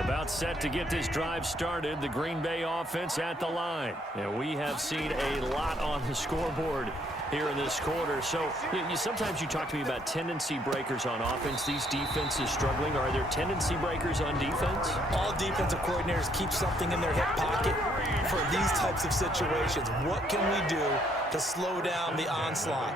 About set to get this drive started, the Green Bay offense at the line. And we have seen a lot on the scoreboard here in this quarter. So sometimes you talk to me about tendency breakers on offense. These defenses struggling. Are there tendency breakers on defense? All defensive coordinators keep something in their hip pocket for these types of situations. What can we do to slow down the onslaught?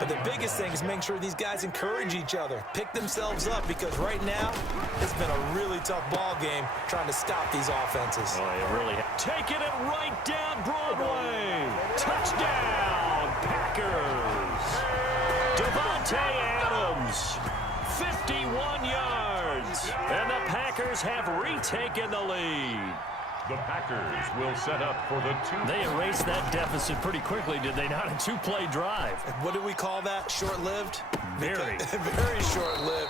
But the biggest thing is making sure these guys encourage each other, pick themselves up, because right now it's been a really tough ball game trying to stop these offenses. Oh, it really taking it right down Broadway. Touchdown, Packers. Devontae Adams, 51 yards, and the Packers have retaken the lead. The Packers will set up for the They erased that deficit pretty quickly, did they not? A two-play drive. What do we call that? Short-lived? Very. Very short-lived.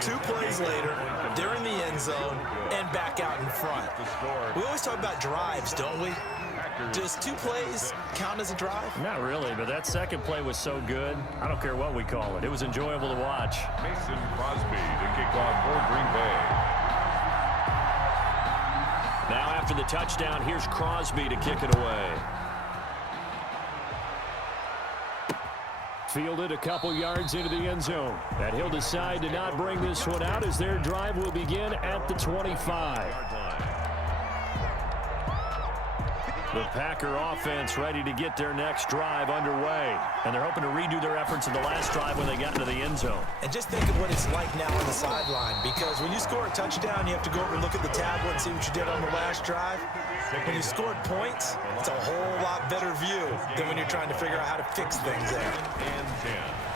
2 plays later, they're in the end zone and back out in front. We always talk about drives, don't we? Does 2 plays count as a drive? Not really, but that second play was so good. I don't care what we call it. It was enjoyable to watch. Mason Crosby to kick off for Green Bay. Now after the touchdown, here's Crosby to kick it away. Fielded a couple yards into the end zone. And he'll decide to not bring this one out as their drive will begin at the 25. The Packer offense ready to get their next drive underway. And they're hoping to redo their efforts in the last drive when they got into the end zone. And just think of what it's like now on the sideline, because when you score a touchdown, you have to go over and look at the tablet and see what you did on the last drive. When you scored points, it's a whole lot better view than when you're trying to figure out how to fix things there.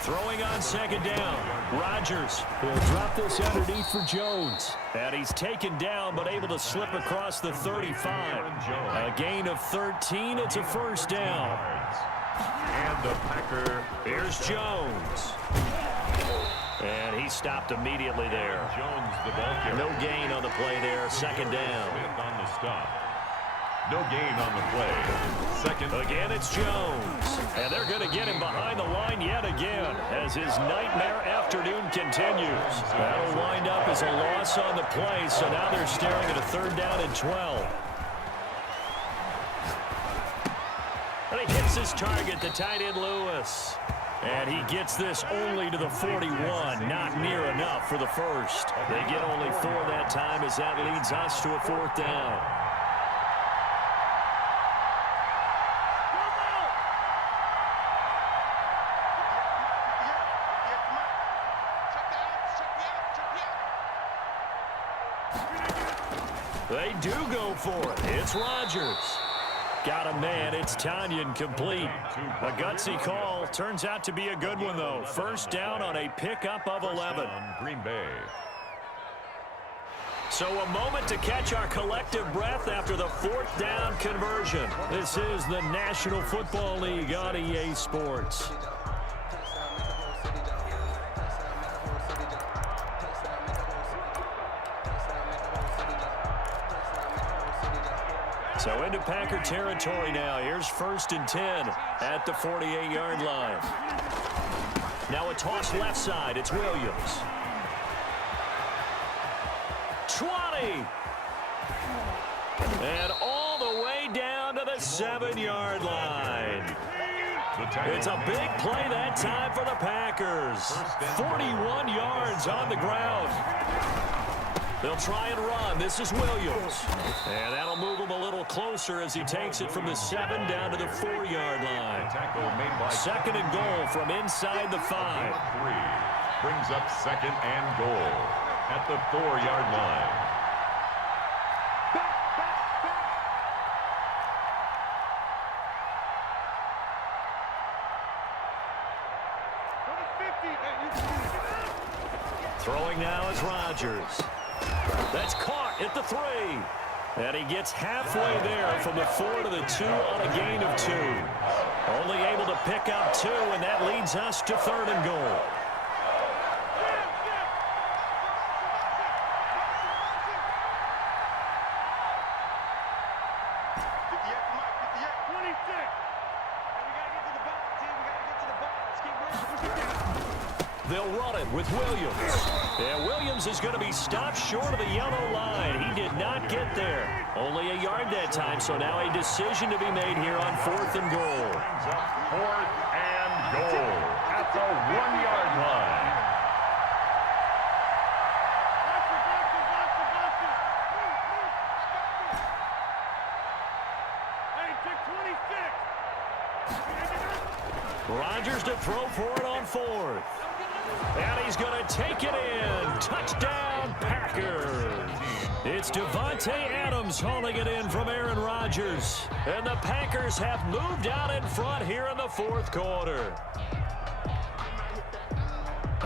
Throwing on second down, Rodgers will drop this underneath for Jones. And he's taken down but able to slip across the 35. A gain of 13. It's a first down. And the Packer. Here's Jones. And he stopped immediately there. Jones, the ball carrier. No gain on the play there. Second down. Smith on the stop. No gain on the play. Second. Again, it's Jones. And they're going to get him behind the line yet again as his nightmare afternoon continues. That'll wind up as a loss on the play, so now they're staring at a third down and 12. And he hits his target, the tight end Lewis. And he gets this only to the 41, not near enough for the first. They get only 4 that time as that leads us to a fourth down. They do go for it. It's Rodgers. Got a man. It's Tanyan complete. A gutsy call. Turns out to be a good one, though. First down on a pickup of 11. Green Bay. So a moment to catch our collective breath after the fourth down conversion. This is the National Football League on EA Sports. So into Packer territory now. Here's 1st and 10 at the 48-yard line. Now a toss left side. It's Williams. 20. And all the way down to the 7-yard line. It's a big play that time for the Packers. 41 yards on the ground. They'll try and run. This is Williams. And that'll move him a little closer as he takes it from the 7 down to the 4-yard line. Second and goal from inside the 5. Brings up second and goal at the 4-yard line. Throwing now is Rodgers. That's caught at the 3. And he gets halfway there from the 4 to the 2 on a gain of 2. Only able to pick up 2, and that leads us to 3rd and goal. They'll run it with Williams. And Williams is going to be stopped short of the yellow line. He did not get there. Only a yard that time, so now a decision to be made here on 4th and goal. 4th and goal at the 1-yard line. Rodgers to throw for it on 4th. And he's going to take it in. Touchdown, Packers. It's Davante Adams hauling it in from Aaron Rodgers. And the Packers have moved out in front here in the 4th quarter.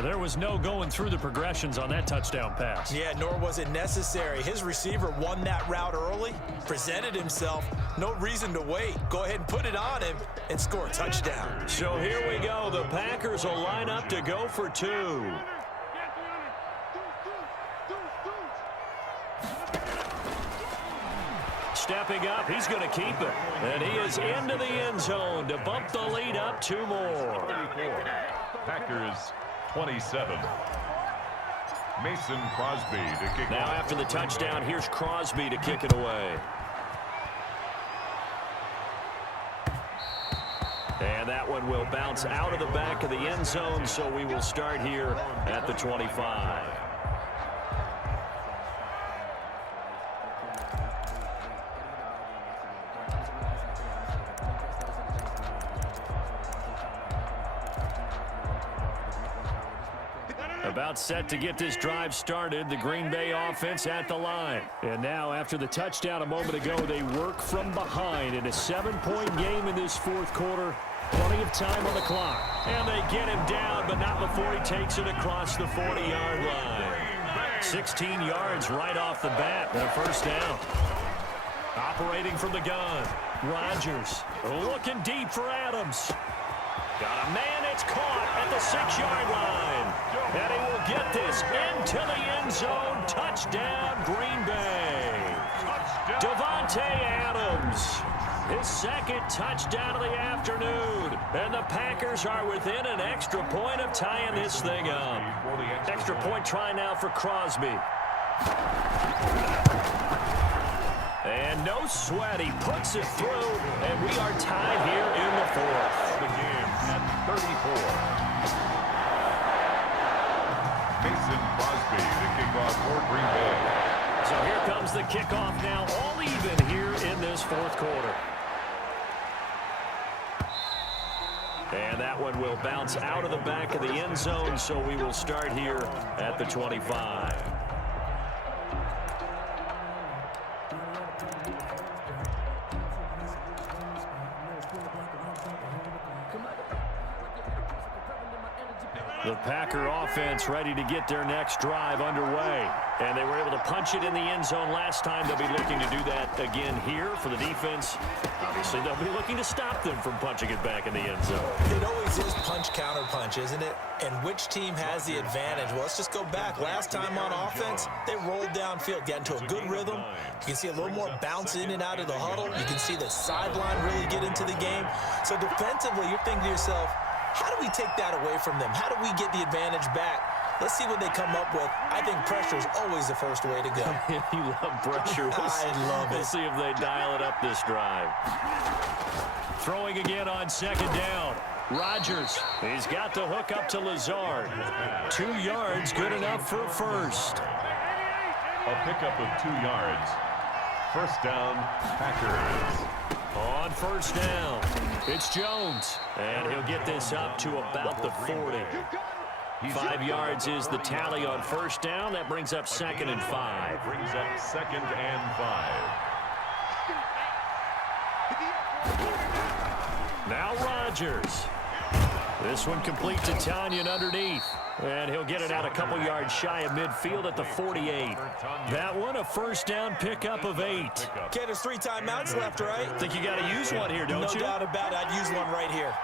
There was no going through the progressions on that touchdown pass. Yeah, nor was it necessary. His receiver won that route early, presented himself. No reason to wait. Go ahead and put it on him and score a touchdown. So here we go. The Packers will line up to go for 2. Stepping up, he's going to keep it. And he is into the end zone to bump the lead up 2 more. Packers 27. Mason Crosby to kick. Now after the touchdown, here's Crosby to kick it away. And that one will bounce out of the back of the end zone, so we will start here at the 25. About set to get this drive started. The Green Bay offense at the line. And now after the touchdown a moment ago, they work from behind in a 7-point game in this 4th quarter. Plenty of time on the clock. And they get him down, but not before he takes it across the 40-yard line. 16 yards right off the bat and a first down. Operating from the gun. Rodgers looking deep for Adams. Got a man, it's caught at the 6-yard line. And he will get this into the end zone. Touchdown, Green Bay. Davante Adams. His 2nd touchdown of the afternoon. And the Packers are within an extra point of tying this thing up. Extra point try now for Crosby. And no sweat, he puts it through, and we are tied here in the 4th. The game at 34. Mason Crosby to kick off for Green Bay. So here comes the kickoff now, all even here in this 4th quarter. And that one will bounce out of the back of the end zone, so we will start here at the 25. The Packer offense ready to get their next drive underway. And they were able to punch it in the end zone last time. They'll be looking to do that again here for the defense. Obviously, they'll be looking to stop them from punching it back in the end zone. It always is punch-counter-punch, isn't it? And which team has the advantage? Well, let's just go back. Last time on offense, they rolled downfield, got into a good rhythm. You can see a little more bounce in and out of the huddle. You can see the sideline really get into the game. So defensively, you're thinking to yourself, how do we take that away from them? How do we get the advantage back? Let's see what they come up with. I think pressure is always the first way to go. You love pressure. I love it. We'll see if they dial it up this drive. Throwing again on 2nd down. Rodgers, he's got the hook up to Lazard. 2 yards, good enough for a first. A pickup of 2 yards. First down, Packers. On first down, it's Jones. And he'll get this up to about the 40. 5 yards is the tally on first down. That brings up 2nd and 5. Brings up 2nd and 5. Now Rodgers. This one complete to Tanyan underneath. And he'll get it out a couple yards shy of midfield at the 48. That one a first down pickup of 8. Okay, there's 3 timeouts left, right? Think you got to use one here, don't you? No doubt about it. I'd use one right here.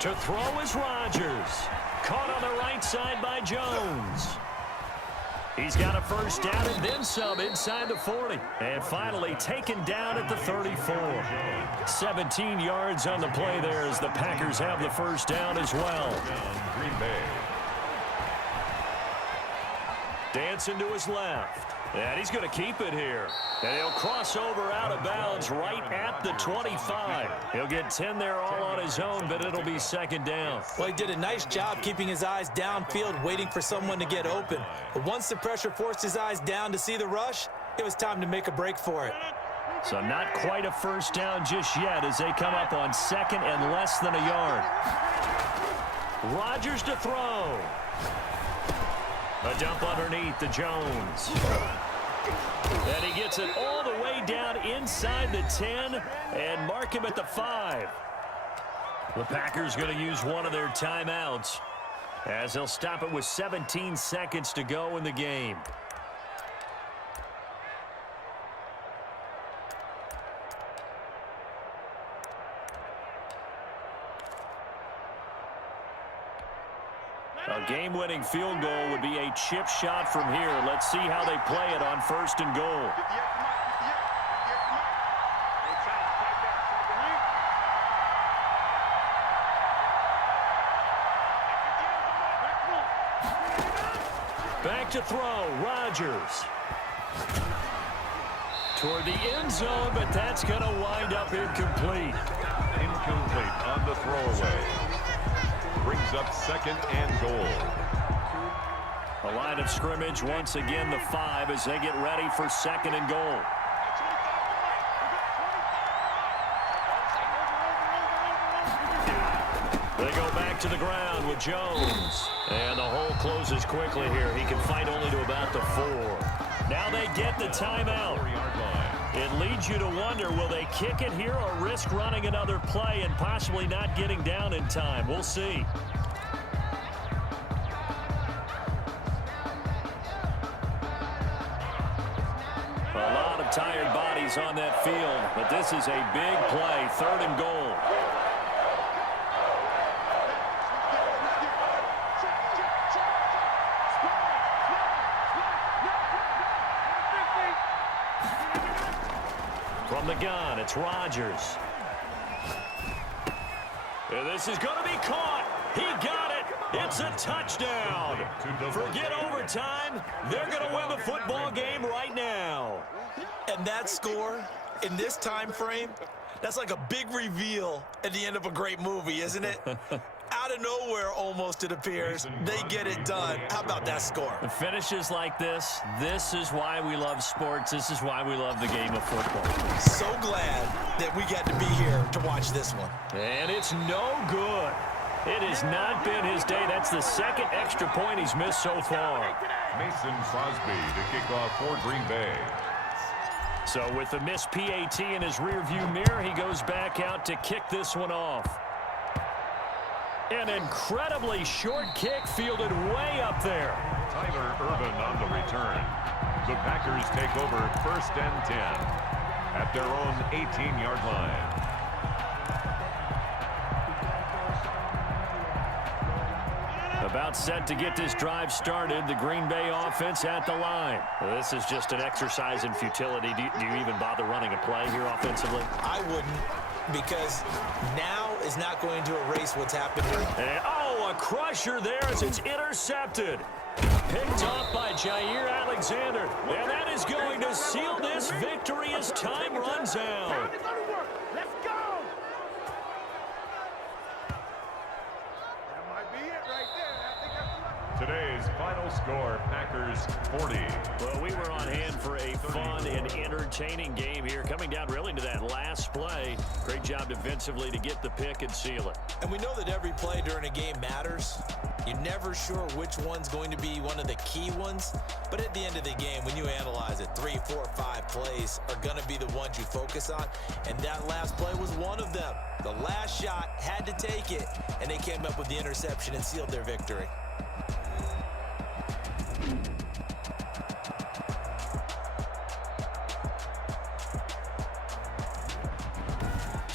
To throw is Rodgers. Caught on the right side by Jones. He's got a first down and then some inside the 40. And finally taken down at the 34. 17 yards on the play there as the Packers have the first down as well. Green Bay. Dancing to his left. And he's going to keep it here. And he'll cross over out of bounds right at the 25. He'll get 10 there all on his own, but it'll be second down. Well, he did a nice job keeping his eyes downfield, waiting for someone to get open. But once the pressure forced his eyes down to see the rush, it was time to make a break for it. So not quite a first down just yet as they come up on second and less than a yard. Rodgers to throw. A dump underneath to Jones. And he gets it all the way down inside the 10 and mark him at the 5. The Packers going to use one of their timeouts as they'll stop it with 17 seconds to go in the game. A game-winning field goal would be a chip shot from here. Let's see how they play it on first and goal. Back to throw, Rodgers. Toward the end zone, but that's going to wind up incomplete. Incomplete on the throwaway. Brings up second and goal. A line of scrimmage once again the 5 as they get ready for second and goal. They go back to the ground with Jones. And the hole closes quickly here. He can fight only to about the 4. Now they get the timeout. It leads you to wonder, will they kick it here or risk running another play and possibly not getting down in time? We'll see. A lot of tired bodies on that field, but this is a big play, third and goal. From the gun, it's Rodgers. And this is going to be caught. He got it. It's a touchdown. Forget overtime. They're going to win the football game right now. And that score, in this time frame, that's like a big reveal at the end of a great movie, isn't it? Out of nowhere, almost, it appears. They get it done. How about that score? The finishes like this is why we love sports. This is why we love the game of football. So glad that we got to be here to watch this one. And it's no good. It has not been his day. That's the second extra point he's missed so far. Mason Crosby to kick off for Green Bay. So with the missed PAT in his rearview mirror, he goes back out to kick this one off. An incredibly short kick fielded way up there. Tyler Ervin on the return. The Packers take over first and 10 at their own 18-yard line. About set to get this drive started. The Green Bay offense at the line. This is just an exercise in futility. Do you even bother running a play here offensively? I wouldn't, because now is not going to erase what's happened here. And, a crusher there as it's intercepted. Picked off by Jair Alexander. And that is going to seal this victory as time runs out. Let's go! That might be it right there. I think that's Today's final score, Packers 40. Well, we were on hand for a fun and entertaining game here, coming down really to that last play. Great job defensively to get the pick and seal it. And we know that every play during a game matters. You're never sure which one's going to be one of the key ones. But at the end of the game, when you analyze it, 3, 4, 5 plays are going to be the ones you focus on. And that last play was one of them. The last shot had to take it, and they came up with the interception and sealed their victory.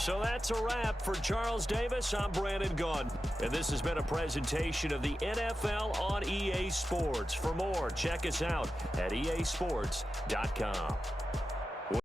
So that's a wrap. For Charles Davis, I'm Brandon Gunn. And this has been a presentation of the NFL on EA Sports. For more, check us out at easports.com.